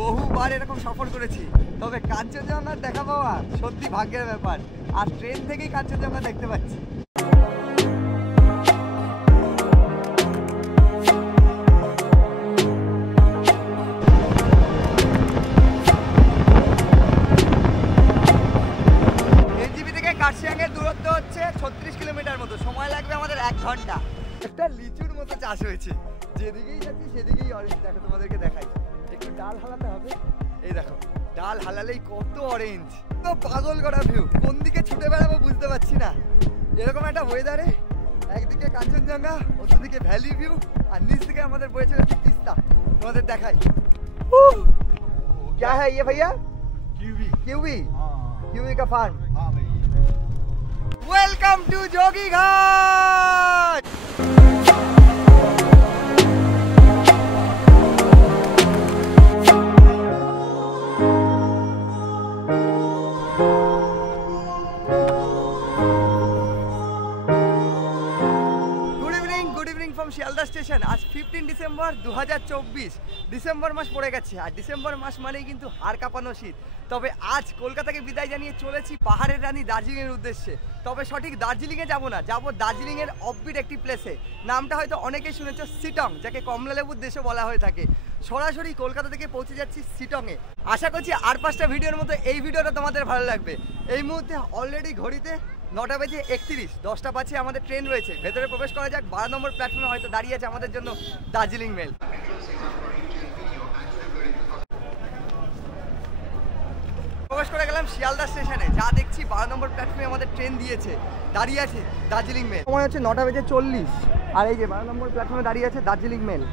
বহুবার এরকম সফর করেছি, তবে কাঞ্চনজঙ্ঘা দেখা পাওয়া সত্যি ভাগ্যের ব্যাপার। আর ট্রেন থেকেই কাঞ্চনজঙ্ঘা দেখতে পাচ্ছি। এনজিপি থেকে কার্শিয়াংয়ের দূরত্ব হচ্ছে 36 কিলোমিটার মতো, সময় লাগবে আমাদের 1 ঘন্টা। একটা লিচুর মতো চাষ হয়েছে, যেদিকেই যাচ্ছি সেদিকেই অরেঞ্জ। দেখো তোমাদেরকে দেখাই, একটু ডাল হালাতে হবে। এই দেখো, ডাল হালালেই কত অরেঞ্জ। তো পাগল করা ভিউ, কোন দিকে ছুটে বেড়াবো বুঝতে পারছি না। এরকম একটা ওয়েদারে একদিকে কাঞ্চনজঙ্ঘা, অন্যদিকে ভ্যালি ভিউ, আর নিচ থেকে আমাদের বয়ে চলেছে তিস্তা। তোমাদের দেখাই। क्या है ये भैया? कीवी। कीवी? कीवी का farm. Welcome to Jogighat. Sealdah station. আজ 15 ডিসেম্বর 2024, ডিসেম্বর মাস পড়ে গেছে। আর ডিসেম্বর মাস মানেই কিন্তু হাড় কাঁপানো শীত। তবে আজ কলকাতাকে বিদায় জানিয়ে চলেছি পাহাড়ের রানী দার্জিলিংয়ের উদ্দেশ্যে। তবে সঠিক দার্জিলিংয়ে যাব না, যাব দার্জিলিংয়ের অফবিট একটি প্লেসে। নামটা হয়তো অনেকেই শুনেছে, শিটং, যাকে কমলালেবুর দেশে বলা হয়ে থাকে। সরাসরি কলকাতা থেকে পৌঁছে যাচ্ছি শিটংয়ে। আশা করছি আর 5টা ভিডিওর মতো এই ভিডিওটা তোমাদের ভালো লাগবে। এই মুহূর্তে অলরেডি ঘড়িতে 9টা বেজে 31, 10টা পাচ্ছে আমাদের ট্রেন রয়েছে। ভেতরে প্রবেশ করা যাক। 12 নম্বর প্ল্যাটফর্মে হয়তো দাঁড়িয়ে আছে আমাদের জন্য দার্জিলিং মেল। প্রবেশ করে গেলাম শিয়ালদা স্টেশনে। যা দেখছি 12 নম্বর প্ল্যাটফর্মে আমাদের ট্রেন দিয়েছে, দাঁড়িয়ে আছে দার্জিলিং মেল। সময় হচ্ছে 9টা বেজে 40, আর এই যে 12 নম্বর প্ল্যাটফর্মে দাঁড়িয়ে আছে দার্জিলিং মেল।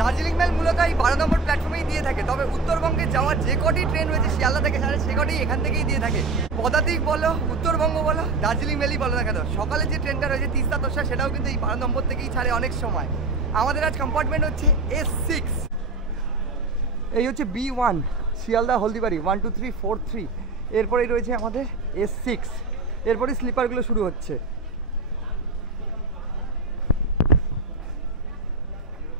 দার্জিলিং মেল মূলত এই 12 নম্বর প্ল্যাটফর্মেই দিয়ে থাকে। তবে উত্তরবঙ্গে যাওয়ার যে কটি ট্রেন রয়েছে শিয়ালদা থেকে ছাড়ে, সে কটি এখান থেকেই দিয়ে থাকে। পদাতিক বলো, উত্তরবঙ্গ বলো, দার্জিলিং মেলই বলো না কেন, সকালে যে ট্রেনটা রয়েছে তিস্তা তোষা, সেটাও কিন্তু এই 12 নম্বর থেকেই ছাড়ে অনেক সময়। আমাদের আজ কম্পার্টমেন্ট হচ্ছে S6। এই হচ্ছে B1 শিয়ালদা হলদিবাড়ি 1 2 3 4 3। এরপরেই রয়েছে আমাদের S6, এরপরেই স্লিপারগুলো শুরু হচ্ছে।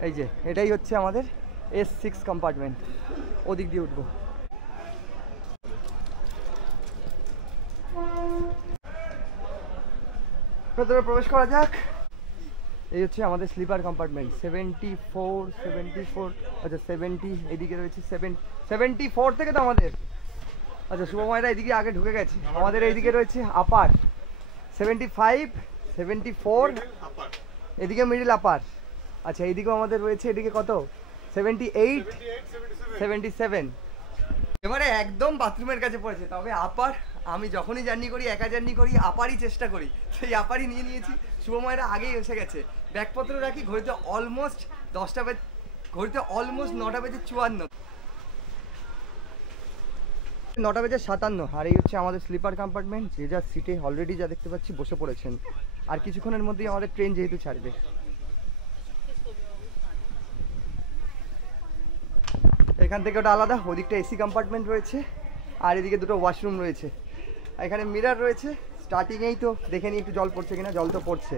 এই যে এটাই হচ্ছে আমাদের S6 কম্পার্টমেন্ট। ওদিক দিয়ে উঠবো। ভেতরে প্রবেশ করা যাক। এই হচ্ছে আমাদের স্লিপার কম্পার্টমেন্ট 74। আচ্ছা 70, এদিকে রয়েছে 74 থেকে তো আমাদের। আচ্ছা শুভময়রা এদিকে আগে ঢুকে গেছে। আমাদের এইদিকে রয়েছে আপার 75, 74, এদিকে মিডিল আপার। আচ্ছা এইদিকেও আমাদের রয়েছে, এদিকে কত 78, 77। এবারে একদম বাথরুমের কাছে পড়েছে। তবে আপার আমি যখনই জার্নি করি, একা জার্নি করি, আপারই চেষ্টা করি। সেই আপারই নিয়ে নিয়েছি। শুভময়রা আগেই এসে গেছে। ব্যাগপত্র রাখি। ঘড়িতে অলমোস্ট 10টা বেজে, ঘড়িতে অলমোস্ট 9টা বেজে 54, 9টা বেজে 57। আর এই হচ্ছে আমাদের স্লিপার কম্পার্টমেন্ট। যে যার সিটে অলরেডি যা দেখতে পাচ্ছি বসে পড়েছেন। আর কিছুক্ষণের মধ্যেই আমাদের ট্রেন যেহেতু ছাড়বে। এখান থেকে ওটা আলাদা, ওদিকটা এসি কম্পার্টমেন্ট রয়েছে, আর এদিকে দুটো ওয়াশরুম রয়েছে। এখানে মিরার রয়েছে। স্টার্টিংয়েই তো দেখে নিই একটু জল পড়ছে কিনা। জল তো পড়ছে।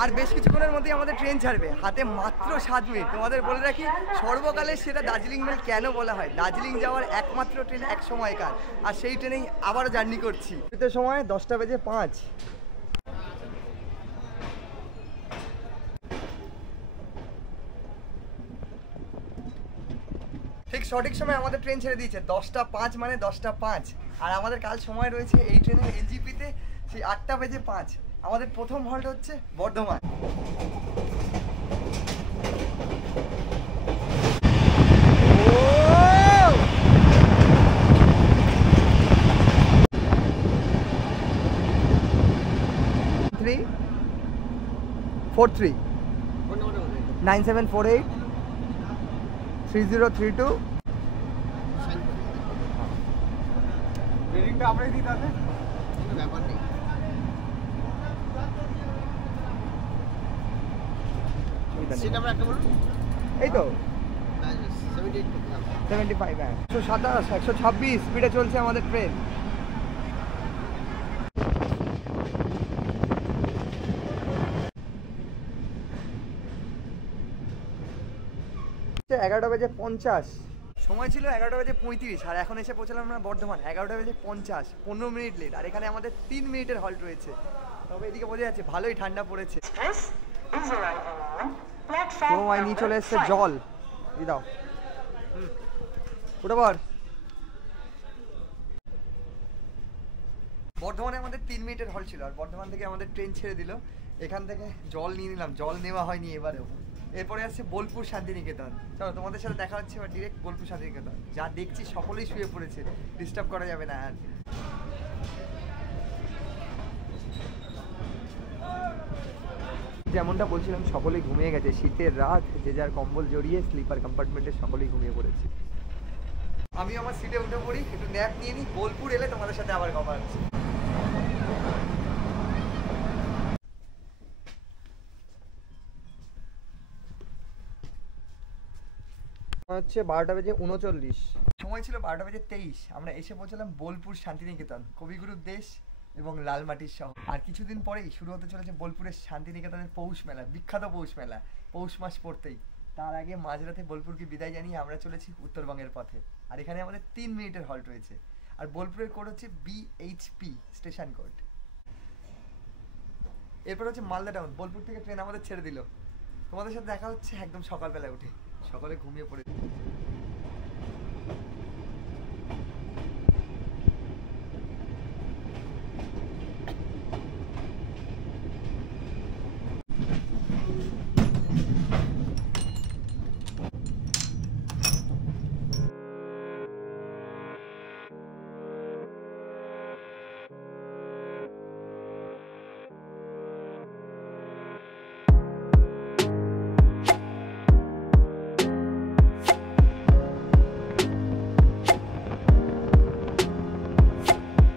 আর বেশ কিছুক্ষণের মধ্যেই আমাদের ট্রেন ছাড়বে। হাতে মাত্র 7 মিনিট। তোমাদের বলে রাখি, সর্বকালের সেটা দার্জিলিং মেল কেন বলা হয়। দার্জিলিং যাওয়ার একমাত্র ট্রেন এক সময়কার, আর সেই ট্রেনেই আবারও জার্নি করছি। সময় 10টা বেজে 5। ঠিক সঠিক সময় আমাদের ট্রেন ছেড়ে দিয়েছে 10টা 5, মানে 10টা 5। আর আমাদের কাল সময় রয়েছে এই ট্রেনের এনজিপিতে সেই 8টা বেজে 5। আমাদের প্রথম হল্ট হচ্ছে বর্ধমান। থ্রি 43 9748 3032। রেডিংটা আমরাই দিই তাহলে, কোনো ব্যাপার নেই। সিট আমরা একটা বলুন। এই তো 75, 127, 126 স্পিডে চলছে আমাদের ট্রেন। 11:50 সময় ছিল 11:35 আর এখন এসে পৌঁছালাম আমরা বর্ধমান 11:50 15 মিনিট লেট আর এখানে আমাদের 3 মিনিটের হল্ট রয়েছে তবে এদিকে বোঝা যাচ্ছে ভালোই ঠান্ডা পড়েছে সময় নিয়ে চলে এসছে জল দিয়ে দাও ওটা বল বর্ধমানে আমাদের 3 মিনিটের হল্ট ছিল আর বর্ধমান থেকে আমাদের ট্রেন ছেড়ে দিল এখান থেকে জল নিয়ে নিলাম জল নেওয়া হয়নি এবারেও এরপরে আসছে বোলপুর শান্তিনিকেতন চলো তোমাদের সাথে দেখা হচ্ছে এবার ডিরেক্ট বোলপুর শান্তিনিকেতন যা দেখছি সকলেই শুয়ে পড়েছে ডিস্টার্ব করা যাবে না আর যেমনটা বলছিলাম সকলেই ঘুমিয়ে গেছে শীতের রাত যে যার কম্বল জড়িয়ে স্লিপার কম্পার্টমেন্টে সকলেই ঘুমিয়ে পড়েছে আমি আমার সিটে উঠে পড়ি একটু ন্যাপ নিয়ে নিই বোলপুর এলে তোমাদের সাথে আবার কথা হচ্ছে হচ্ছে 12:39 সময় ছিল 12:23 আমরা এসে পৌঁছলাম বোলপুর শান্তিনিকেতন কবিগুরুর দেশ এবং লাল মাটির শহর আর কিছুদিন পরেই শুরু হতে চলেছে বোলপুরের শান্তিনিকেতনের পৌষ মেলা বিখ্যাত পৌষ মেলা পৌষ মাস পড়তেই তার আগে মাঝরাতে বোলপুরকে বিদায় জানিয়ে আমরা চলেছি উত্তরবঙ্গের পথে আর এখানে আমাদের 3 মিনিটের হল্ট রয়েছে আর বোলপুরের কোড হচ্ছে BHP স্টেশন কোড এরপর হচ্ছে মালদা টাউন বোলপুর থেকে ট্রেন আমাদের ছেড়ে দিল তোমাদের সাথে দেখা হচ্ছে একদম সকালবেলায় উঠে সকালে ঘুমিয়ে পড়ে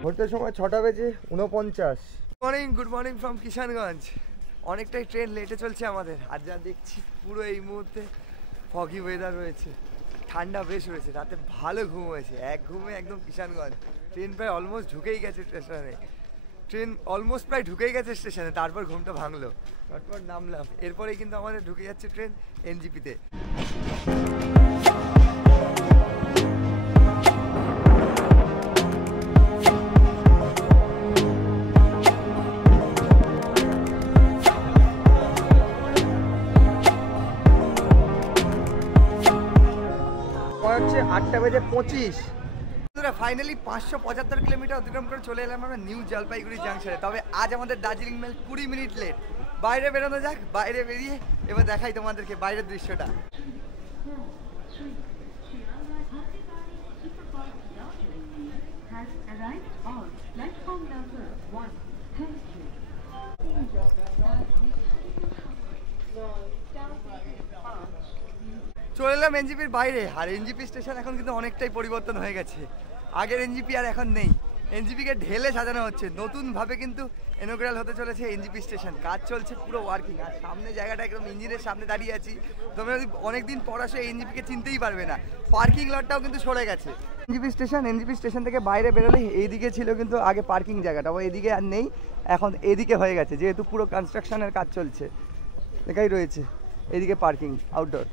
ঘুরতে সময় 6:49 গুড মর্নিং ফ্রম কিষানগঞ্জ অনেকটাই ট্রেন লেটে চলছে আমাদের আর যা দেখছি পুরো এই মুহূর্তে ফগি ওয়েদার রয়েছে ঠান্ডা বেশ রয়েছে রাতে ভালো ঘুম হয়েছে এক ঘুমে একদম কিষানগঞ্জ ট্রেন প্রায় অলমোস্ট ঢুকেই গেছে স্টেশনে তারপর ঘুমটা ভাঙলো তারপর নামলাম এরপরেই কিন্তু আমাদের ঢুকে যাচ্ছে ট্রেন NGP-তে হচ্ছে 8:25 ফাইনালি 575 কিলোমিটার অতিক্রম করে চলে এলাম আমরা নিউ জলপাইগুড়ি জাংশনে তবে আজ আমাদের দার্জিলিং মেল 20 মিনিট লেট বাইরে বেরোনো যাক বাইরে বেরিয়ে এবার দেখাই তোমাদেরকে বাইরের দৃশ্যটা চলে এলাম NGP-র বাইরে আর NGP স্টেশন এখন কিন্তু অনেকটাই পরিবর্তন হয়ে গেছে আগের NGP আর এখন নেই NGP-কে ঢেলে সাজানো হচ্ছে নতুনভাবে কিন্তু ইনঅগ্রাল হতে চলেছে NGP স্টেশন কাজ চলছে পুরো ওয়ার্কিং আর সামনে জায়গাটা একদম ইঞ্জিনের সামনে দাঁড়িয়ে আছি তোমরা যদি অনেকদিন পর আসো NGP-কে চিনতেই পারবে না পার্কিং লটটাও কিন্তু সরে গেছে NGP স্টেশন থেকে বাইরে বেরোলে এইদিকে ছিল কিন্তু আগে পার্কিং জায়গাটা ও এদিকে আর নেই এখন এদিকে হয়ে গেছে যেহেতু পুরো কনস্ট্রাকশনের কাজ চলছে এটাই রয়েছে এদিকে পার্কিং আউটডোর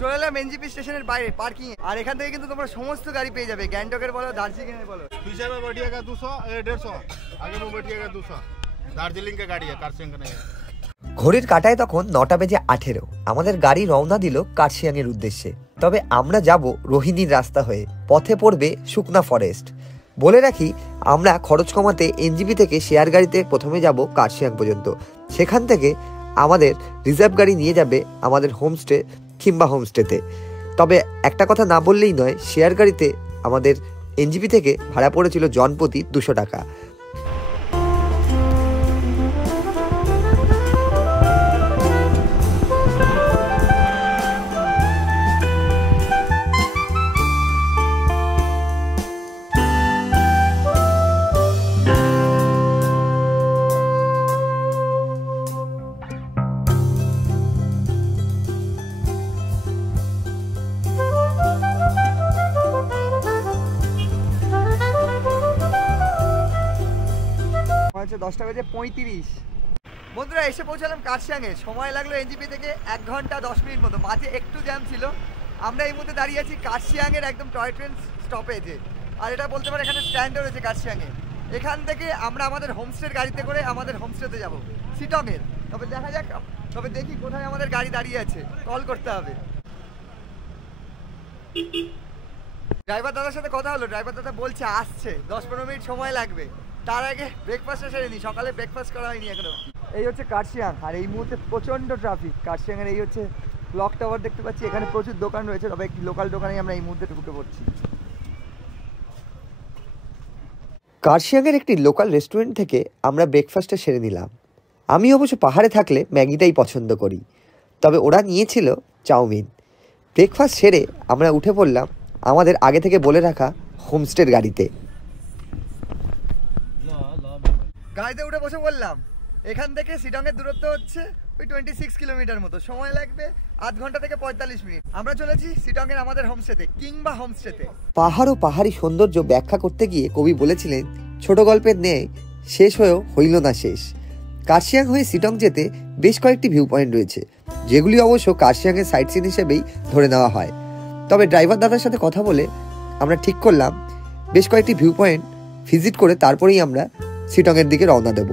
চলে এলাম NGP স্টেশনের বাইরে পার্কিং আর এখান থেকে কিন্তু তোমরা সমস্ত গাড়ি পেয়ে যাবে গ্যাংটকের বলো দার্জিলিং এর বলো पीछे में बैठिएगा 200 150 आगे में बैठिएगा 200 दार्जिलिंग का गाड़ी है कारसिंग का नहीं है ঘড়ির কাঁটায় তখন 9:18 আমাদের গাড়ি রওনা দিল কার্শিয়াং এর উদ্দেশ্যে তবে আমরা যাব রোহিণীর রাস্তা হয়ে পথে পড়বে শুকনা ফরেস্ট বলে রাখি আমরা খরচ কমাতে NGP থেকে শেয়ার গাড়িতে প্রথমে যাব কার্শিয়াং পর্যন্ত সেখান থেকে আমাদের রিজার্ভ গাড়ি নিয়ে যাবে আমাদের হোমস্টে কিংবা হোমস্টেতে তবে একটা কথা না বললেই নয় শেয়ার গাড়িতে আমাদের NGP থেকে ভাড়া পড়েছিল জনপ্রতি 200 টাকা 10:35। বন্ধুরা এসে পৌঁছালাম কার্শিয়াংয়ে। সময় লাগলো এনজিপি থেকে 1 ঘন্টা 10 মিনিট মতো। মাঝে একটু জ্যাম ছিল। আমরা এই মুহূর্তে দাঁড়িয়ে আছি কার্শিয়াংয়ের একদম টয় ট্রেন স্টপেজে। আর এটা বলতে পারে এখানে স্ট্যান্ডও রয়েছে কার্শিয়াংয়ে। এখান থেকে আমরা আমাদের হোমস্টের গাড়িতে করে আমাদের হোমস্টেতে যাব শিটংয়ের। তবে দেখা যাক, তবে দেখি কোথায় আমাদের গাড়ি দাঁড়িয়ে আছে, কল করতে হবে। ড্রাইভার দাদার সাথে কথা হলো, ড্রাইভার দাদা বলছে আসছে, 10-15 মিনিট সময় লাগবে। তার আগে ব্রেকফাস্টটা সেরে নিই, সকালে ব্রেকফাস্ট করা হয়নি এখনো। এই হচ্ছে কার্শিয়াং, আর এই মুহূর্তে প্রচণ্ড ট্রাফিক কার্শিয়াংয়ের। এই হচ্ছে ক্লক টাওয়ার দেখতে পাচ্ছি, এখানে প্রচুর দোকান রয়েছে, তবে একটি লোকাল দোকানেই আমরা এই মুহূর্তে ঢুকে পড়ছি। কার্শিয়াংয়ের একটি লোকাল রেস্টুরেন্ট থেকে আমরা ব্রেকফাস্টটা সেরে নিলাম। আমি অবশ্য পাহাড়ে থাকলে ম্যাগিটাই পছন্দ করি, তবে ওরা নিয়েছিল চাউমিন। ব্রেকফাস্ট সেরে আমরা উঠে পড়লাম আমাদের আগে থেকে বলে রাখা হোমস্টের গাড়িতে। গাড়িতে উঠে বসে বললাম। এখান থেকে শিটংয়ের দূরত্ব হচ্ছে ওই 26 কিলোমিটার মতো। সময় লাগবে আধ ঘন্টা থেকে 45 মিনিট। আমরা চলেছি শিটংয়ের আমাদের হোমস্টেতে, কিংবা হোমস্টেতে। পাহাড় ও পাহাড়ি সৌন্দর্য ব্যাখ্যা করতে গিয়ে কবি বলেছিলেন, ছোট গল্পের ন্যায় শেষ হয়েও হইল না শেষ। কার্শিয়াং হয়ে শিটং যেতে বেশ কয়েকটি ভিউ পয়েন্ট রয়েছে, যেগুলি অবশ্য কার্শিয়াংয়ের সাইট সিন হিসেবেই ধরে নেওয়া হয়। তবে ড্রাইভার দাদার সাথে কথা বলে আমরা ঠিক করলাম বেশ কয়েকটি ভিউ পয়েন্ট ভিজিট করে তারপরেই আমরা শিটংয়ের দিকে রওনা দেব।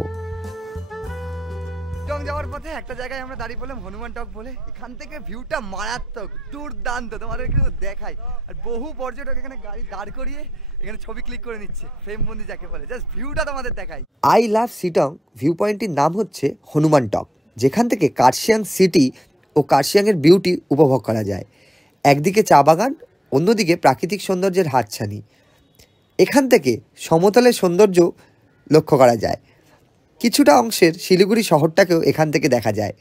শিটং যাওয়ার পথে একটা জায়গায় আমরা দাঁড়িয়ে পড়লাম, হনুমান টক বলে। এখান থেকে ভিউটা মারাত্মক, দুর্দান্ত, তোমাদের কিন্তু দেখাই। আর বহু পর্যটক এখানে গাড়ি দাঁড় করিয়ে এখানে ছবি ক্লিক করে নিচ্ছে, ফ্রেমবন্দি যাকে বলে। জাস্ট ভিউটা তোমাদের দেখাই। আই লাভ শিটং ভিউ পয়েন্টটির নাম হচ্ছে হনুমান টক, যেখান থেকে কার্শিয়াং সিটি ও কার্শিয়াংয়ের বিউটি উপভোগ করা যায়। একদিকে চা বাগান, অন্যদিকে প্রাকৃতিক সৌন্দর্যের হাতছানি। এখান থেকে সমতলের সৌন্দর্য লক্ষ্য করা যায়। কিছুটা অংশের শিলিগুড়ি শহরটাকেও এখান থেকে দেখা যায়।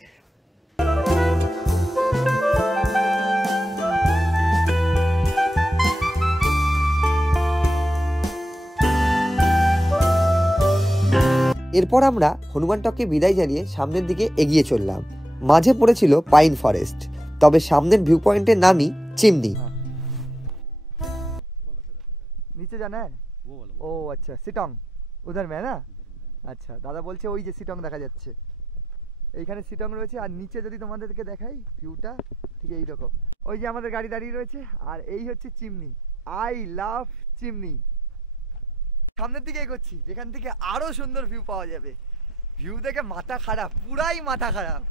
এরপর আমরা হনুমান টককে বিদায় জানিয়ে সামনের দিকে এগিয়ে চললাম। মাঝে পড়েছিল পাইন ফরেস্ট, তবে সামনের ভিউ পয়েন্টের নামই চিমনি। नीचे जाना है वो वाला। ओ अच्छा, सिटोंग उधर में है ना। আচ্ছা, দাদা বলছে ওই যে সিটং দেখা যাচ্ছে, এইখানে সিটং রয়েছে। আর নিচে যদি তোমাদেরকে দেখাই ভিউটা ঠিক এই রকম। ওই যে আমাদের গাড়ি দাঁড়িয়ে রয়েছে, আর এই হচ্ছে চিমনি। I love chimney. সামনের দিকে এগোচ্ছি, যেখান থেকে আরো সুন্দর ভিউ পাওয়া যাবে। ভিউ দেখে মাথা খারাপ, পুরাই মাথা খারাপ।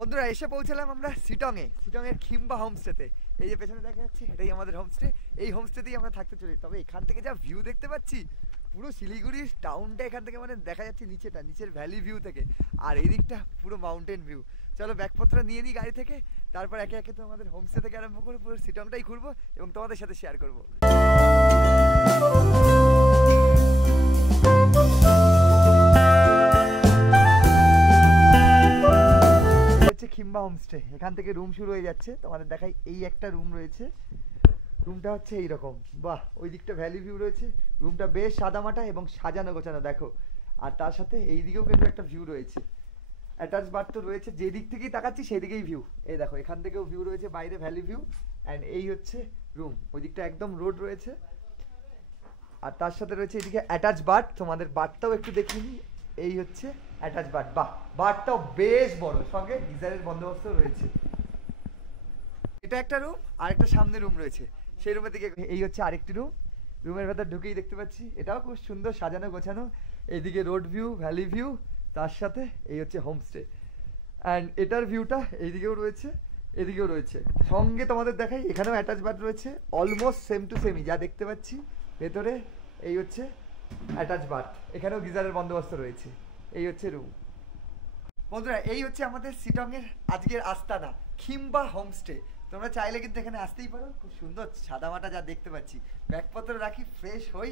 বন্ধুরা এসে পৌঁছালাম আমরা শিটংয়ে, শিটংয়ের খিম্বা হোমস্টেতে। এই যে পেছনে দেখা যাচ্ছে এটাই আমাদের হোমস্টে। এই হোমস্টেতেই আমরা থাকতে চলি। তবে এখান থেকে যা ভিউ দেখতে পাচ্ছি, পুরো শিলিগুড়ির টাউনটা এখান থেকে মানে দেখা যাচ্ছে নিচেটা, নিচের ভ্যালি ভিউ থেকে। আর এই দিকটা পুরো মাউন্টেন ভিউ। চলো ব্যাগপত্র নিয়ে নিই গাড়ি থেকে, তারপর একে একে তোমাদের হোমস্টে থেকে আরম্ভ করে পুরো শিটংটাই ঘুরবো এবং তোমাদের সাথে শেয়ার করবো। খিম্বা হোমস্টে, এখান থেকে রুম শুরু হয়ে যাচ্ছে। তোমাদের দেখাই, এই একটা রুম রয়েছে। রুমটা হচ্ছে এইরকম। বাহ, ওই দিকটা ভ্যালি ভিউ রয়েছে। রুমটা বেশ সাদামাটা এবং সাজানো গোছানো দেখো। আর তার সাথে এই দিকেও কিন্তু একটা ভিউ রয়েছে, অ্যাটাচ বাথ তো রয়েছে। যে দিক থেকেই তাকাচ্ছি সেই দিকেই ভিউ। এই দেখো, এখান থেকেও ভিউ রয়েছে, বাইরে ভ্যালি ভিউ। অ্যান্ড এই হচ্ছে রুম, ওই দিকটা একদম রোড রয়েছে। আর তার সাথে রয়েছে এদিকে অ্যাটাচ বাথ। তোমাদের বাথটাও একটু দেখিয়ে নিই। এই হচ্ছে অ্যাটাচ বাথ। বাহ, বাথটাও বেশ বড়, সঙ্গে গিজারের বন্দোবস্ত রয়েছে। এটা একটা রুম, আর একটা সামনে রুম রয়েছে, সেই রুমের দিকে। এই হচ্ছে আরেকটি রুম। রুমের ভেতর ঢুকেই দেখতে পাচ্ছি এটাও খুব সুন্দর সাজানো গোছানো। এইদিকে রোড ভিউ, ভ্যালি ভিউ, তার সাথে এই হচ্ছে হোমস্টে। অ্যান্ড এটার ভিউটা এইদিকেও রয়েছে, এদিকেও রয়েছে। সঙ্গে তোমাদের দেখাই, এখানেও অ্যাটাচ বাথ রয়েছে, অলমোস্ট সেম টু সেমই যা দেখতে পাচ্ছি ভেতরে। এই হচ্ছে অ্যাটাচ বাথ, এখানেও গিজারের বন্দোবস্ত রয়েছে। এই হচ্ছে রুম। বন্ধুরা এই হচ্ছে আমাদের শিটংয়ের আজকের আস্তানা, খিম্বা হোমস্টে। তোমরা চাইলে কিন্তু এখানে আসতেই পারো। খুব সুন্দর সাদামাটা যা দেখতে পাচ্ছি। ব্যাগপত্র রাখি, ফ্রেশ হই,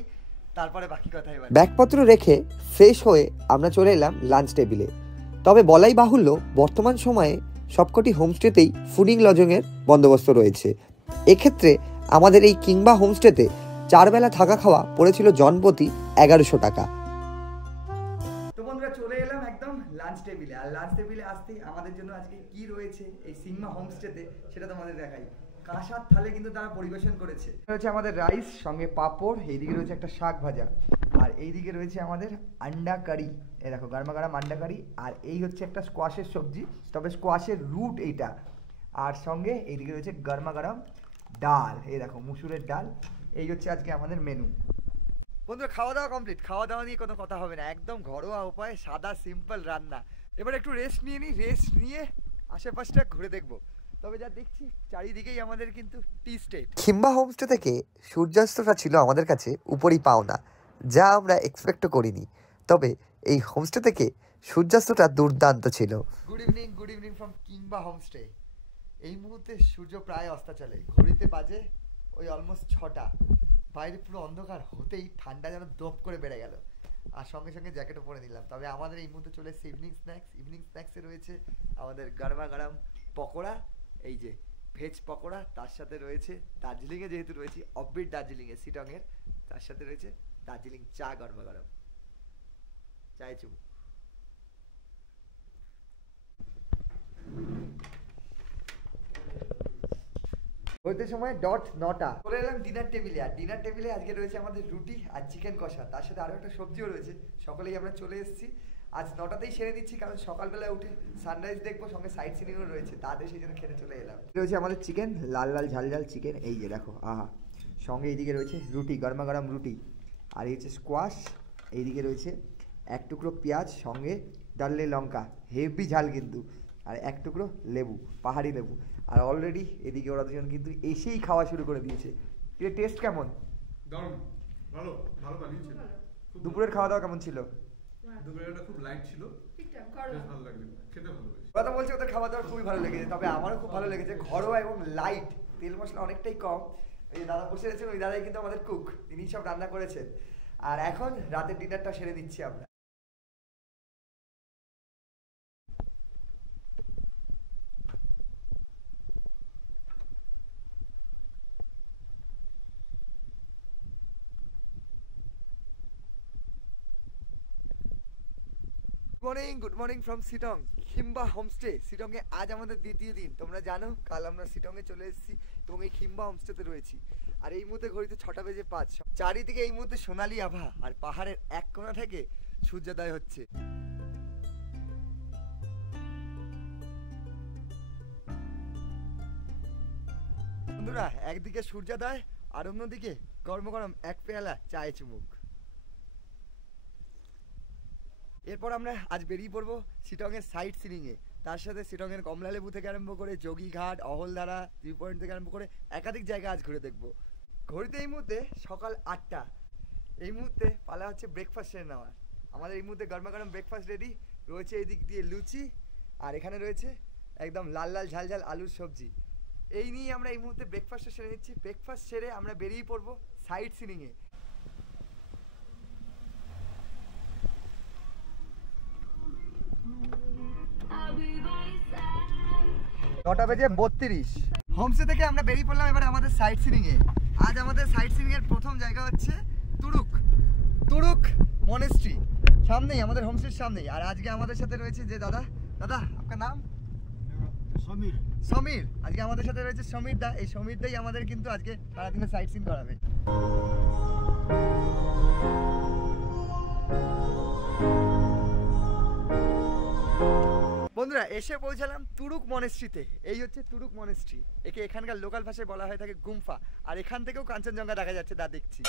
তারপরে বাকি কথা। এবার ব্যাগপত্র রেখে ফ্রেশ হয়ে আমরা চলে এলাম লাঞ্চ টেবিলে। তবে বলাই বাহুল্য, বর্তমান সময়ে সবকটি হোমস্টেতেই ফুডিং লজিংয়ের বন্দোবস্ত রয়েছে। এক্ষেত্রে আমাদের এই কিংবা হোমস্টেতে 4 বেলা থাকা খাওয়া পড়েছিল জনপ্রতি 1100 টাকা। লাঞ্চ টেবিলে। আর লাঞ্চ টেবিলে আসতেই আমাদের জন্য আজকে কি রয়েছে এই সিংমা হোমস্টেতে সেটা তোমাদের দেখাই। কাঁসার থালে কিন্তু তারা পরিবেশন করেছে। হচ্ছে আমাদের রাইস, সঙ্গে পাঁপড়, এইদিকে রয়েছে একটা শাক ভাজা, আর এইদিকে রয়েছে আমাদের আন্ডা কারি। এই দেখো গরমা গরম আন্ডা কারি। আর এই হচ্ছে একটা স্কোয়াশের সবজি, তবে স্কোয়াশের রুট এইটা। আর সঙ্গে এইদিকে রয়েছে গরমা গরম ডাল, এই দেখো মুসুরের ডাল। এই হচ্ছে আজকে আমাদের মেনু। বন্ধুরা খাওয়া দাওয়া কমপ্লিট। খাওয়া দাওয়া নিয়ে কোনো কথা হবে না, একদম ঘরোয়া উপায়, সাদা সিম্পল রান্না। এবার একটু রেস্ট নিয়ে নিই, রেস্ট নিয়ে আশেপাশটা ঘুরে দেখবো। তবে যা দেখছি চারিদিকেই আমাদের কিন্তু টি স্টেট। খিম্বা হোমস্টে থেকে সূর্যাস্তটা ছিল আমাদের কাছে উপরই পাওনা, যা আমরা এক্সপেক্টও করিনি। তবে এই হোমস্টে থেকে সূর্যাস্তটা দুর্দান্ত ছিল। গুড ইভিনিং ফ্রম কিংবা হোমস্টে। এই মুহূর্তে সূর্য প্রায় অস্তাচলে, ঘড়িতে বাজে ওই অলমোস্ট 6টা। বাইরে পুরো অন্ধকার হতেই ঠান্ডা যেন দপ করে বেড়ে গেল, আর সঙ্গে সঙ্গে জ্যাকেটও পরে নিলাম। তবে আমাদের এই মুহূর্তে চলে এসেছে ইভিনিং স্ন্যাক্সে রয়েছে আমাদের গরমা গরম পকোড়া, এই যে ভেজ পকোড়া, তার সাথে রয়েছে দার্জিলিংয়ে যেহেতু রয়েছি, অফবিট দার্জিলিংয়ে শিটংয়ের, তার সাথে রয়েছে দার্জিলিং চা গরমা গরম চায় চুমু। হইতে সময় ডট 9টা। চলে এলাম ডিনার টেবিলে। আর ডিনার টেবিলে আজকে রয়েছে আমাদের রুটি আর চিকেন কষা, তার সাথে আরও একটা সবজিও রয়েছে। সকলেই আমরা চলে এসেছি, আজ 9টাতেই সেরে নিচ্ছি, কারণ সকালবেলা উঠে সানরাইজ দেখবো, সঙ্গে সাইড সিনিংও রয়েছে, তাদের সেই জন্য খেতে চলে এলাম। রয়েছে আমাদের চিকেন, লাল লাল ঝাল ঝাল চিকেন, এই যে দেখো আহা। সঙ্গে এইদিকে রয়েছে রুটি, গরমা গরম রুটি, আর এই হচ্ছে স্কোয়াশ। এইদিকে রয়েছে এক টুকরো পেঁয়াজ, সঙ্গে ডাললে লঙ্কা, হেভি ঝাল কিন্তু, আর এক টুকরো লেবু, পাহাড়ি লেবু। আর অলরেডি এদিকে ওরা দুজন কিন্তু এসেই খাওয়া শুরু করে দিয়েছে। এর টেস্ট কেমন? দারুণ, ভালো ভালো বানিয়েছে। দুপুরের খাওয়া দাওয়া কেমন ছিল? দুপুরেরটা খুব লাইট ছিল, ঠিকঠাক, বেশ ভালো লাগলো, খেতে ভালো হয়েছে। কথা বলছে ওদের খাওয়া দাওয়া খুবই ভালো লেগেছে, তবে আমারও খুব ভালো লেগেছে। ঘরোয়া এবং লাইট, তেল মশলা অনেকটাই কম। এই দাদা বসে আছেন, ওই দাদাই কিন্তু আমাদের কুক, তিনি সব রান্না করেছেন। আর এখন রাতের ডিনারটা সেরে দিচ্ছি আমরা। Good morning from Sittong, Khimba homestay. শিটংয়ে আজ আমাদের দ্বিতীয় দিন। তোমরা জানো কাল আমরা শিটংয়ে চলে এসেছি এবং এই খিম্বা হোমস্টেতে রয়েছি। আর এই মুহূর্তে ঘড়িতে 6টা বেজে 5। চারিদিকে এই মুহূর্তে সোনালি আভা, আর পাহাড়ের এক কোণা থেকে সূর্যোদয় হচ্ছে। বন্ধুরা একদিকে সূর্যোদয়, আর অন্যদিকে গরম গরম এক পেয়ালা চায়ে চুমুক। এরপর আমরা আজ বেরিয়ে পড়বো শিটংয়ের সাইট সিনিংয়ে। তার সাথে শিটংয়ের কমলালেবু থেকে আরম্ভ করে যোগীঘাট, অহলধারা, ভিউ পয়েন্ট থেকে আরম্ভ করে একাধিক জায়গা আজ ঘুরে দেখবো। ঘড়িতে এই মুহূর্তে সকাল 8টা। এই মুহূর্তে পালা হচ্ছে ব্রেকফাস্ট সেরে নেওয়ার। আমাদের এই মুহূর্তে গরমা গরম ব্রেকফাস্ট রেডি রয়েছে। এই দিক দিয়ে লুচি, আর এখানে রয়েছে একদম লাল লাল ঝাল ঝাল আলুর সবজি। এই নিয়ে আমরা এই মুহূর্তে ব্রেকফাস্টটা সেরে নিচ্ছি। ব্রেকফাস্ট সেরে আমরা বেরিয়ে পড়বো সাইট সিনিংয়ে। 9টা বেজে 32। হোমস্টে থেকে আমরা বেরিয়ে পড়লাম এবার আমাদের সাইট সিনিংয়ে। আজ আমাদের সাইট সিনিংয়ের প্রথম জায়গা হচ্ছে তুরুক মনেস্ট্রি, সামনেই আমাদের হোমস্টের সামনেই। আর আজকে আমাদের সাথে রয়েছে যে দাদা আপনার নাম? সমীর। আজকে আমাদের সাথে রয়েছে সমীর দা। এই সমীর দাই আমাদের কিন্তু আজকে সারাদিনে সাইট সিন করাবে। বন্ধুরা এসে পৌঁছালাম তুরুক মনেস্ট্রিতে। এই হচ্ছে তুরুক মনেস্ট্রি, একে এখানকার লোকাল ভাষায় বলা হয় থাকে গুম্ফা। আর এখান থেকেও কাঞ্চনজঙ্ঘা দেখা যাচ্ছে, তা দেখছি।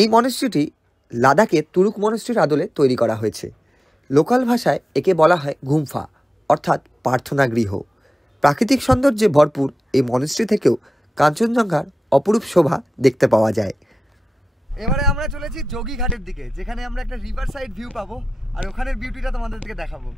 এই মনেস্ট্রিটি লাদাখে তুরুক মনেস্ট্রির আদলে তৈরি করা হয়েছে। লোকাল ভাষায় একে বলা হয় গুম্ফা, অর্থাৎ প্রার্থনা গৃহ। প্রাকৃতিক সৌন্দর্যে ভরপুর এই মনেস্ট্রি থেকেও কাঞ্চনজঙ্ঘার অপরূপ শোভা দেখতে পাওয়া যায়। এবারে আমরা চলেছি যোগীঘাটের দিকে, যেখানে আমরা একটা রিভার সাইড ভিউ পাবো, আর ওখানের বিউটিটা তোমাদেরকে দেখাবো।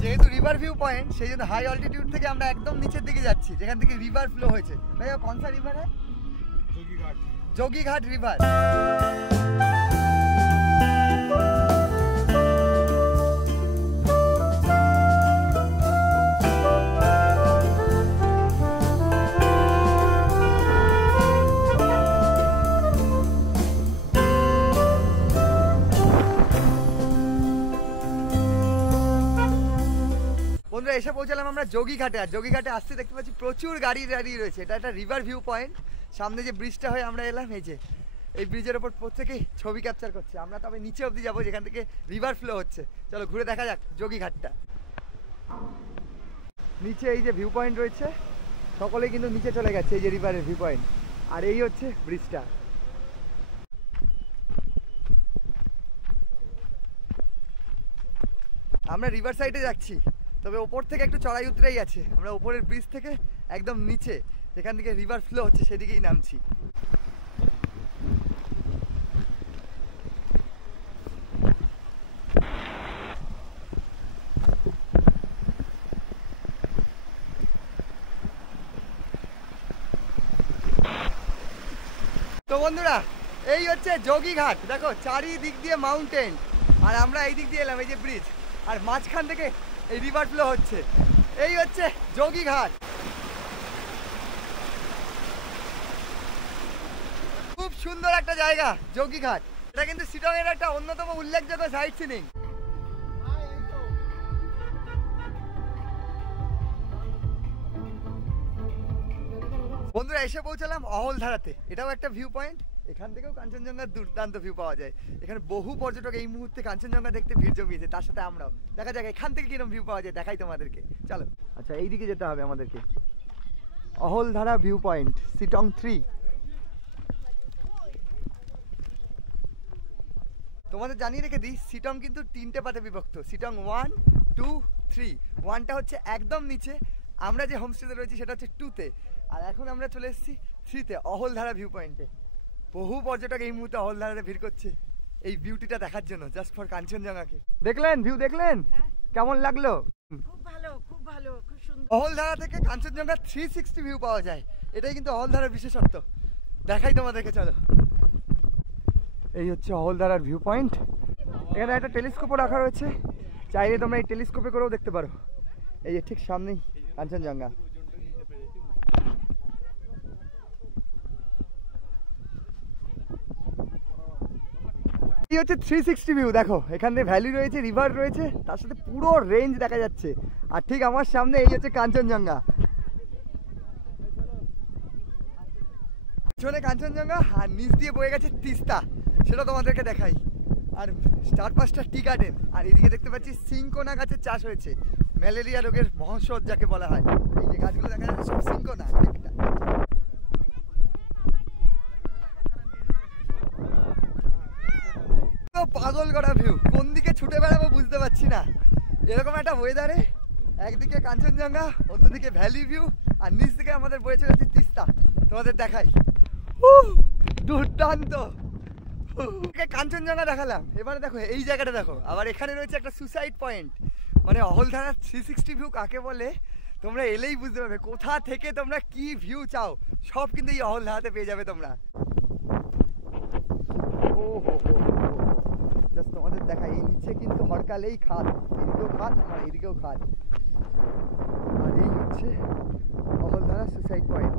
যেহেতু রিভার ভিউ পয়েন্ট, সেই জন্য হাই অল্টিটিউড থেকে আমরা একদম নিচের দিকে যাচ্ছি, যেখান থেকে রিভার ফ্লো হয়েছে। ভাইয়া কোন সা রিভার है? যোগীঘাট রিভার। বন্ধুরা এসে পৌঁছালাম আমরা যোগীঘাটে। আর যোগীঘাটে আসতে দেখতে পাচ্ছি প্রচুর গাড়ি দাঁড়িয়ে রয়েছে। এটা একটা রিভার ভিউ পয়েন্ট। সামনে যে ব্রিজটা হয়ে আমরা এলাম, এই যে এই ব্রিজের ওপর প্রত্যেকেই ছবি ক্যাপচার করছে। আমরা তবে নিচে অবধি যাবো যেখান থেকে রিভার ফ্লো হচ্ছে। চলো ঘুরে দেখা যাক যোগীঘাটটা। নিচে এই যে ভিউ পয়েন্ট রয়েছে, সকলেই কিন্তু নিচে চলে গেছে, এই যে রিভারের ভিউ পয়েন্ট। আর এই হচ্ছে ব্রিজটা। আমরা রিভার সাইডে যাচ্ছি, তবে ওপর থেকে একটু চড়াই উতরেই আছে। আমরা ওপরের ব্রিজ থেকে একদম নিচে যেখান থেকে রিভার ফ্লো হচ্ছে সেদিকেই নামছি। তো বন্ধুরা এই হচ্ছে যোগীঘাট। দেখো চারিদিক দিয়ে মাউন্টেন, আর আমরা এই দিক দিয়ে এলাম, এই যে ব্রিজ, আর মাঝখান থেকে এই রিভার ফ্লো হচ্ছে। এই হচ্ছে যোগীঘাট। খুব সুন্দর একটা জায়গা যোগীঘাট। এটা কিন্তু শিলং এর একটা অন্যতম উল্লেখযোগ্য সাইট সিনিং। বন্ধুরা এসে পৌঁছালাম অহলধারাতে। এটাও একটা ভিউ পয়েন্ট। এখান থেকেও কাঞ্চনজঙ্ঘার দুর্দান্ত ভিউ পাওয়া যায়। এখানে বহু পর্যটক এই মুহূর্তে কাঞ্চনজঙ্ঘা দেখতে ভিড় জমিয়েছে, তার সাথে আমরাও। দেখা যাক এখান থেকে কিরকম ভিউ পাওয়া যায়, দেখাই তোমাদেরকে। চলো। আচ্ছা এইদিকে যেতে হবে আমাদেরকে। Ahaldhara view point, Sittong 3। তোমাদের জানিয়ে রেখে দিই, সিটং কিন্তু 3টে পার্টে বিভক্ত। সিটং 1, 2, 3। 1টা হচ্ছে একদম নিচে, আমরা যে হোমস্টেতে রয়েছি সেটা হচ্ছে 2তে। আর এখন আমরা চলে এসেছি 3তে, অহলধারা ভিউ পয়েন্টে। বহু পর্যটক এই মুহূর্তে অহলধারাতে ভিড় করছে এই বিউটিটা দেখার জন্য, জাস্ট ফর কাঞ্চনজঙ্ঘাকে। দেখলেন ভিউ, দেখলেন কেমন লাগলো? খুব ভালো, খুব ভালো, খুব সুন্দর। অহলধারা থেকে কাঞ্চনজঙ্ঘা 360 ভিউ পাওয়া যায়। এটাই কিন্তু অহলধারার বিশেষত্ব। দেখাই তোমাদেরকে, চলো। এই হচ্ছে অহলধারার ভিউ পয়েন্ট। এখানে একটা টেলিস্কোপও রাখা রয়েছে, চাইলে তোমরা এই টেলিস্কোপে করেও দেখতে পারো। এই যে ঠিক সামনেই কাঞ্চনজঙ্ঘা। এই হচ্ছে 360 ভিউ। দেখো এখানে ভ্যালি রয়েছে, রিভার রয়েছে, তার সাথে পুরো রেঞ্জ দেখা যাচ্ছে। আর ঠিক আমার সামনে এই হচ্ছে কাঞ্চনজঙ্ঘা। পিছনে কাঞ্চনজঙ্ঘা, আর নিচ দিয়ে বয়ে গেছে তিস্তা, সেটা তোমাদেরকে দেখাই। আর 4-5টা টি গার্ডেন। আর এদিকে দেখতে পাচ্ছি সিঙ্কোনা গাছের চাষ হয়েছে, ম্যালেরিয়া রোগের মহৌষধ যাকে বলা হয়। এই যে গাছগুলো দেখা যাচ্ছে সব সিঙ্কোনা একটা। পাগল করা ভিউ, কোন দিকে ছুটে বেড়াবো বুঝতে পারছি না। এরকম একটা ওয়েদারে একদিকে কাঞ্চনজঙ্ঘা, অন্যদিকে ভ্যালি ভিউ, আর নিচ থেকে আমাদের বয়ে চলেছে তিস্তা। তোমাদের দেখাই, দুর্দান্ত। কাঞ্চনজঙ্ঘা দেখালাম, এবারে দেখো এই জায়গাটা দেখো। আবার এখানে রয়েছে একটা সুসাইড পয়েন্ট। মানে অহলধারা 360 ভিউ কাকে বলে তোমরা এলেই বুঝতে পারবে। কোথা থেকে তোমরা কি ভিউ চাও সব কিন্তু এই অহলধারাতে পেয়ে যাবে তোমরা। ও হো হো, জাস্ট তোমাদের দেখাই, এই নিচে কিন্তু হরকালেই খাদ, এদিকেও খাদ আর এদিকেও খাদ। আর এই হচ্ছে অহলধারা সুসাইড পয়েন্ট।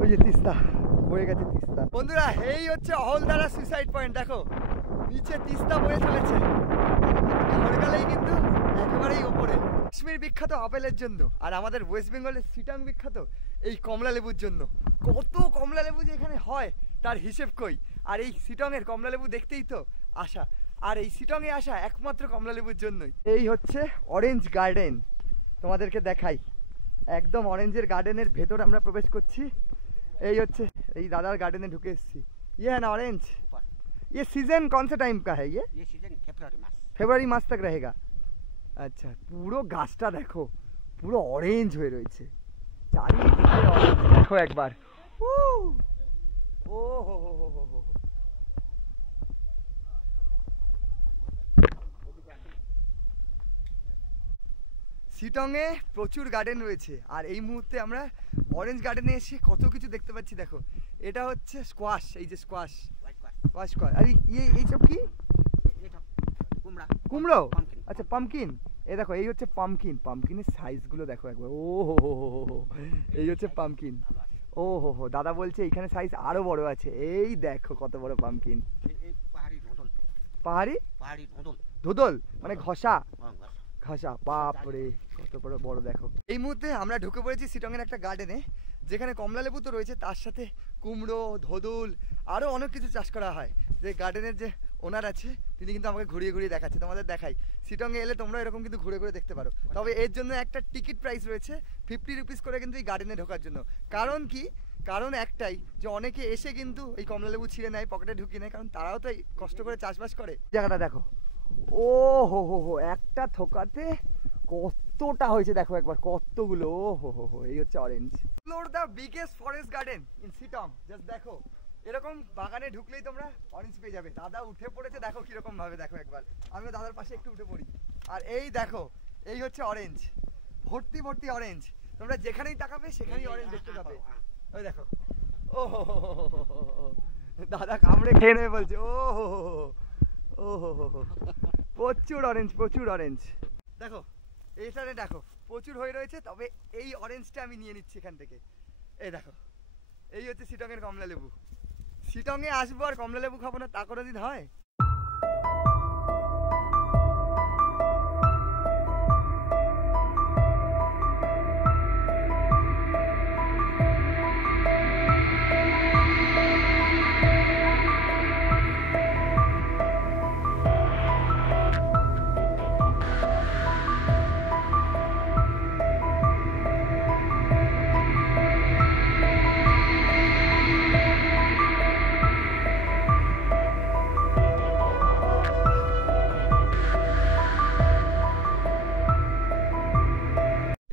ওই যে তিস্তা বয়ে গেছে, তিস্তা। বন্ধুরা এই হচ্ছে অহলধারা সুসাইড পয়েন্ট। দেখো নিচে তিস্তা বয়ে চলেছে, হরকালেই কিন্তু একেবারেই ওপরে। কাশ্মীর বিখ্যাত আপেলের জন্য, আর আমাদের ওয়েস্ট বেঙ্গলের সিটাং বিখ্যাত এই কমলা লেবুর জন্য। কত কমলা লেবু যে এখানে হয় তার হিসেব কই। আর এই সিটংয়ের কমলা লেবু দেখতেই তো আসা। আর এই সিটংয়ে আসা একমাত্র কমলা লেবুর জন্যই। এই হচ্ছে অরেঞ্জ গার্ডেন, তোমাদেরকে দেখাই। একদম অরেঞ্জের গার্ডেনের ভেতর আমরা প্রবেশ করছি। এই হচ্ছে এই দাদার গাर्डन ढुके এসেছি। ये है ना ऑरेंज, ये सीजन कौन से टाइम का है? ये सीजन ফেব্রুয়ারি মাস तक रहेगा। আচ্ছা পুরো গাছটা দেখো, পুরো অরেঞ্জ হয়ে রয়েছে চারিদিকে। অরেঞ্জ দেখো একবার। ও হো হো হো হো হো। শিটংয়ে প্রচুর গার্ডেন রয়েছে, আর এই মুহূর্তে আমরা অরেঞ্জ গার্ডেনে এসে কত কিছু দেখতে পাচ্ছি। দেখো এটা হচ্ছে স্কোয়াশ, এই যে স্কোয়াশ, স্কোয়াশ আর এইসব কি কুমড়ো, আচ্ছা পামকিন। এই দেখো এই হচ্ছে পামকিন, পামকিনের সাইজগুলো দেখো একবার, ও হো, এই হচ্ছে পামকিন। ও হো, দাদা বলছে এইখানে সাইজ আরো বড় আছে। এই দেখো কত বড় পামকিন, পাহাড়ি ধুদল মানে ঘষা, বাপরে কত বড় বড় দেখো। এই মুহূর্তে আমরা ঢুকে পড়েছি শিটংয়ের একটা গার্ডেনে, যেখানে কমলা লেবু তো রয়েছে, তার সাথে কুমড়ো, ধদুল, আরও অনেক কিছু চাষ করা হয়। যে গার্ডেনের যে ওনার আছে তিনি কিন্তু আমাকে ঘুরিয়ে ঘুরিয়ে দেখাচ্ছে, তোমাদের দেখাই। শিটংয়ে এলে তোমরা এরকম কিন্তু ঘুরে ঘুরে দেখতে পারো, তবে এর জন্য একটা টিকিট প্রাইস রয়েছে 50 রুপিস করে কিন্তু এই গার্ডেনে ঢোকার জন্য। কারণ কি, কারণ একটাই যে অনেকে এসে কিন্তু এই কমলা লেবু ছিঁড়ে নেয়, পকেটে ঢুকিয়ে নেয়, কারণ তারাও তো কষ্ট করে চাষবাস করে। জায়গাটা দেখো, ও হো, একটা থোকাতে কতটা হয়েছে দেখো একবার, কতগুলো। ও হো, এই হচ্ছে orange. Explore the biggest forest garden in Sittong. Just দেখো, এরকম বাগানে ঢুকলেই তোমরা অরেঞ্জ পেয়ে যাবে। দাদা উঠে পড়েছে দেখো কিরকম ভাবে, দেখো একবার, আমিও দাদার পাশে একটু উঠে পড়ি। আর এই দেখো, এই হচ্ছে অরেঞ্জ, ভর্তি ভর্তি অরেঞ্জ। তোমরা যেখানেই তাকাবে সেখানেই অরেঞ্জ দেখতে পাবে। ওই দেখো, ও হো, দাদা কামড়ে খেয়ে নেবে বলছে। ও হো, প্রচুর অরেঞ্জ, প্রচুর অরেঞ্জ। দেখো এইখানে দেখো প্রচুর হয়ে রয়েছে, তবে এই অরেঞ্জটা আমি নিয়ে নিচ্ছি এখান থেকে। এই দেখো, এই হচ্ছে শিটংয়ের কমলা লেবু। শিটংয়ে আসবো আর কমলা লেবু খাবো না, তা কোনোদিন হয়?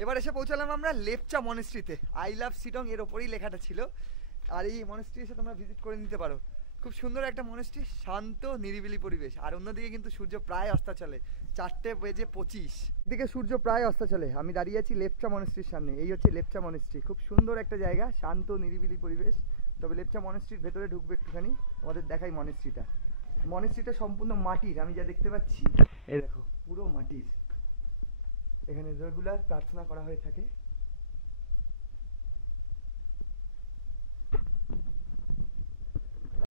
এবার এসে পৌঁছালাম আমরা লেপচা মনেস্ট্রিতে। আই লাভ শিটং এর ওপরেই লেখাটা ছিল, আর এই মনেস্ট্রি এসে তোমরা ভিজিট করে নিতে পারো। খুব সুন্দর একটা মনেস্ট্রি, শান্ত নিরিবিলি পরিবেশ। আর অন্যদিকে কিন্তু সূর্য প্রায় অস্তাচলে, 4:25 দিকে সূর্য প্রায় অস্তাচলে। আমি দাঁড়িয়ে আছি লেপচা মনেস্ট্রির সামনে। এই হচ্ছে লেপচা মনেস্ট্রি, খুব সুন্দর একটা জায়গা, শান্ত নিরিবিলি পরিবেশ। তবে লেপচা মনেস্ট্রির ভেতরে ঢুকবে একটুখানি, আমাদের দেখাই মনেস্ট্রিটা। মনেস্ট্রিটা সম্পূর্ণ মাটির, আমি যা দেখতে পাচ্ছি। এই দেখো পুরো মাটির। এখানে রেগুলার প্রার্থনা করা হয়ে থাকে।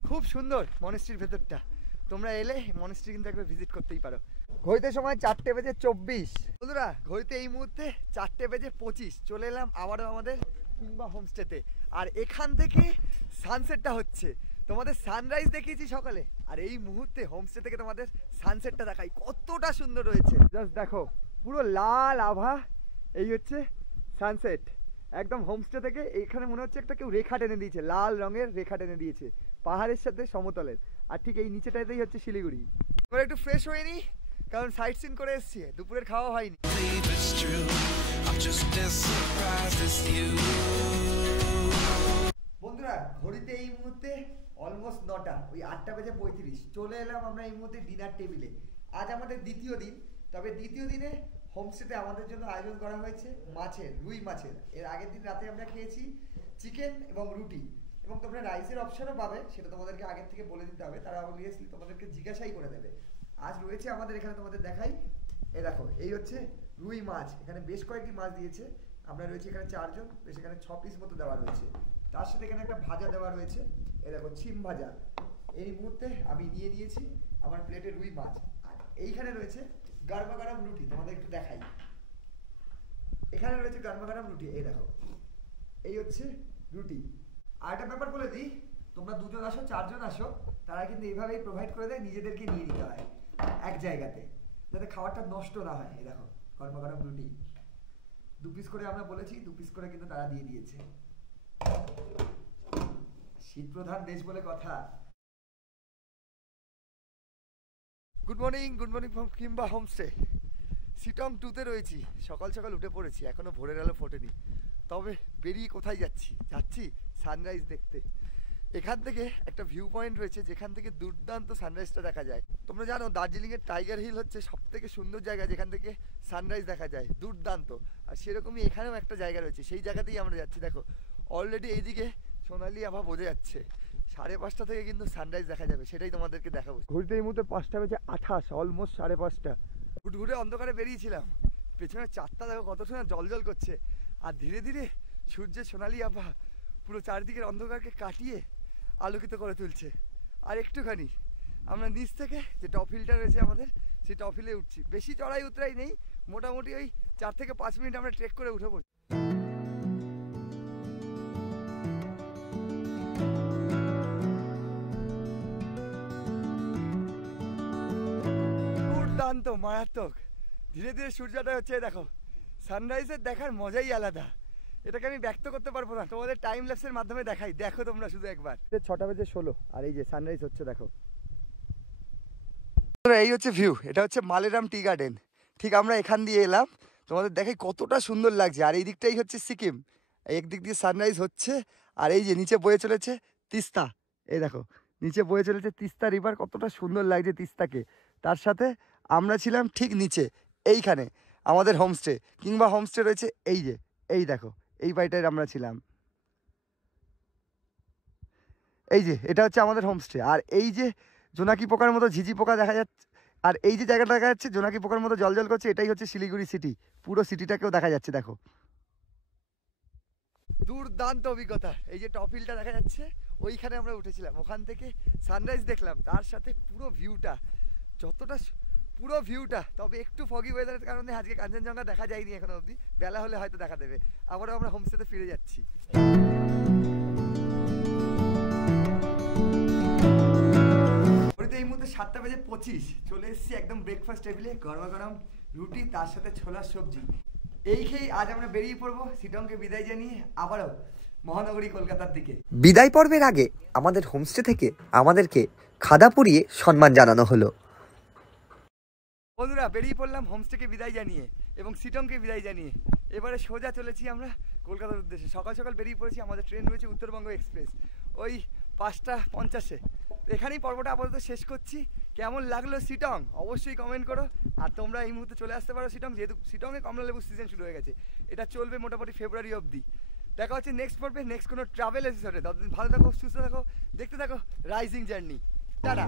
খুব সুন্দর মনেস্ট্রির ভেতরটা, তোমরা এলে মনেস্ট্রি কিন্তু একবার ভিজিট করতেই পারো। ঘড়িতে সময় 4:24। বন্ধুরা ঘড়িতে এই মুহূর্তে 4:25, চলে এলাম আবারও আমাদের কিংবা হোমস্টেতে। আর এখান থেকে সানসেটটা হচ্ছে, তোমাদের সানরাইজ দেখিয়েছি সকালে, আর এই মুহূর্তে হোমস্টে থেকে তোমাদের সানসেটটা দেখাই, কতটা সুন্দর রয়েছে। জাস্ট দেখো পুরো লাল আভা, এই হচ্ছে সানসেট একদম হোমস্টে থেকে। এখানে মনে হচ্ছে একটা কেউ রেখা টেনে দিয়েছে, লাল রঙের রেখা টেনে দিয়েছে পাহাড়ের সাথে সমতলের। আর ঠিক এই নিচেটাতেই হচ্ছে শিলিগুড়ি। এবার একটু ফ্রেশ হয়ে নিই, কারণ সাইট সিন করে এসছি, দুপুরের খাওয়া হয়নি। বন্ধুরা ঘড়িতে এই মুহূর্তে অলমোস্ট 9টা, ওই 8:35। চলে এলাম আমরা এই মুহূর্তে ডিনার টেবিলে। আজ আমাদের দ্বিতীয় দিন, তবে দ্বিতীয় দিনে হোমস্টেতে আমাদের জন্য আয়োজন করা হয়েছে মাছের, রুই মাছের। এর আগের দিন রাতে আমরা খেয়েছি চিকেন এবং রুটি, এবং তোমরা রাইসের অপশনও পাবে, সেটা তোমাদেরকে আগের থেকে বলে দিতে হবে, তারা অবভিয়াসলি তোমাদেরকে জিজ্ঞাসাই করে দেবে। আজ রয়েছে আমাদের এখানে, তোমাদের দেখাই, এই দেখো এই হচ্ছে রুই মাছ। এখানে বেশ কয়েকটি মাছ দিয়েছে, আমরা রয়েছে এখানে 4 জন, বেশ এখানে 6 পিস মতো দেওয়া রয়েছে। তার সাথে এখানে একটা ভাজা দেওয়া রয়েছে, এই দেখো ছিম ভাজা। এই মুহূর্তে আমি নিয়ে নিয়েছি আমার প্লেটে রুই মাছ। আর এইখানে রয়েছে গরমা গরম রুটি, তোমাদের একটু দেখাই। এখানে রয়েছে গরমা গরম রুটি, এই দেখো এই হচ্ছে রুটি। আর একটা ব্যাপার বলে দিই, তোমরা 2 জন আসো 4 জন আসো, তারা কিন্তু এইভাবেই প্রোভাইড করে দেয়, নিজেদেরকে নিয়ে নিতে হয় এক জায়গাতে, যাতে খাবারটা নষ্ট না হয়। এই দেখো গরমা গরম রুটি, 2 পিস করে আমরা বলেছি, 2 পিস করে কিন্তু তারা দিয়ে দিয়েছে। শীত প্রধান দেশ বলে কথা। গুড মর্নিং ফ্রম কিংবা হোমস্টে। শিটং 2তে রয়েছি, সকাল সকাল উঠে পড়েছি, এখনো ভোরের আলো ফোটেনি। তবে বেরিয়ে কোথায় যাচ্ছি সানরাইজ দেখতে। এখান থেকে একটা ভিউ পয়েন্ট রয়েছে যেখান থেকে দুর্দান্ত সানরাইজটা দেখা যায়। তোমরা জানো দার্জিলিংয়ের টাইগার হিল হচ্ছে সব থেকে সুন্দর জায়গা যেখান থেকে সানরাইজ দেখা যায়, দুর্দান্ত। আর সেরকমই এখানেও একটা জায়গা রয়েছে, সেই জায়গাতেই আমরা যাচ্ছি। দেখো অলরেডি এইদিকে সোনালি আভা বোঝা যাচ্ছে, 5:30 থেকে কিন্তু সানরাইজ দেখা যাবে, সেটাই তোমাদেরকে দেখাবো। ঘুরতে এই মুহূর্তে 5:28, অলমোস্ট 5:30। ঘুরে অন্ধকারে বেরিয়েছিলাম, পেছনে চারটা দেখো কত সময় জল জল করছে। আর ধীরে ধীরে সূর্যের সোনালি আভা পুরো চারিদিকের অন্ধকারকে কাটিয়ে আলোকিত করে তুলছে। আর একটুখানি আমরা নিচ থেকে যে টপ হিলটা রয়েছে আমাদের, সেই টপ হিলে উঠছি। বেশি চড়াই উতরাই নেই, মোটামুটি ওই 4 থেকে 5 মিনিট আমরা ট্রেক করে উঠে পড়ছি। দুর্দান্ত, মারাত্মক। ধীরে ধীরে সূর্যটা হচ্ছে, দেখো সানরাইজের দেখার মজাই আলাদা। এটাকে আমি ব্যক্ত করতে পারবো না, তোমাদের টাইম ল্যাপসের মাধ্যমে দেখাই। দেখো তোমরা শুধু একবার। 6:16 আর এই যে সানরাইজ হচ্ছে, দেখো। এই হচ্ছে ভিউ, এটা হচ্ছে মালেরাম টি গার্ডেন। ঠিক আমরা এখান দিয়ে এলাম, তোমাদের দেখাই কতটা সুন্দর লাগছে। আর এই দিকটাই হচ্ছে সিকিম, একদিক দিয়ে সানরাইজ হচ্ছে। আর এই যে নিচে বয়ে চলেছে তিস্তা, এই দেখো নিচে বয়ে চলেছে তিস্তা রিভার, কতটা সুন্দর লাগছে তিস্তাকে। তার সাথে আমরা ছিলাম ঠিক নিচে, এইখানে আমাদের হোমস্টে, কিংবা হোমস্টে রয়েছে এই যে, এই দেখো এই বাড়িটায় আমরা ছিলাম। এই যে এটা হচ্ছে আমাদের হোমস্টে। আর এই যে জোনাকি পোকার মতো ঝিঝি পোকা দেখা যাচ্ছে, আর এই যে জায়গাটা দেখা যাচ্ছে জোনাকি পোকার মতো জল জল করছে, এটাই হচ্ছে শিলিগুড়ি সিটি। পুরো সিটিটাকেও দেখা যাচ্ছে, দেখো দুর্দান্ত অভিজ্ঞতা। এই যে টপ হিলটা দেখা যাচ্ছে, ওইখানে আমরা উঠেছিলাম, ওখান থেকে সানরাইজ দেখলাম, তার সাথে পুরো ভিউটা, যতটা পুরো ভিউটা। তবে একটু ফগি ওয়েদারের কারণে আজকে কাঞ্চনজঙ্ঘা দেখা যায়নি এখনো অবধি, বেলা হলে হয়তো দেখা দেবে। আবারও আমরা হোমস্টেতে ফিরে যাচ্ছি। এই মুহূর্তে 7:25 চলে এসেছি একদম ব্রেকফাস্ট টেবিলে। গরমা গরম রুটি, তার সাথে ছোলার সবজি। এই খেয়ে আজ আমরা বেরিয়ে পড়বো শিলংকে বিদায় জানিয়ে আবারও মহানগরী কলকাতার দিকে। বিদায় পর্বের আগে আমাদের হোমস্টে থেকে আমাদেরকে খাদা পুড়িয়ে সম্মান জানানো হলো। বন্ধুরা বেরিয়ে পড়লাম হোমস্টেকে বিদায় জানিয়ে এবং শিলংকে বিদায় জানিয়ে। এবারে সোজা চলেছি আমরা কলকাতার উদ্দেশ্যে। সকাল সকাল বেরিয়ে পড়েছি, আমাদের ট্রেন রয়েছে উত্তরবঙ্গ এক্সপ্রেস ওই 5:50। এখানেই পর্বটা আপাতত শেষ করছি। কেমন লাগলো শিলং অবশ্যই কমেন্ট করো। আর তোমরা এই মুহূর্তে চলে আসতে পারো শিলং, যেহেতু শিলংয়ে কমলালেবু সিজন শুরু হয়ে গেছে। এটা চলবে মোটামুটি ফেব্রুয়ারি অবধি। দেখা হচ্ছে নেক্সট পর্বে, নেক্সট কোনো ট্রাভেল এপিসোডে। ততদিন ভালো থাকো, সুস্থ থাকো, দেখতে থাকো রাইজিং জার্নি। টাটা।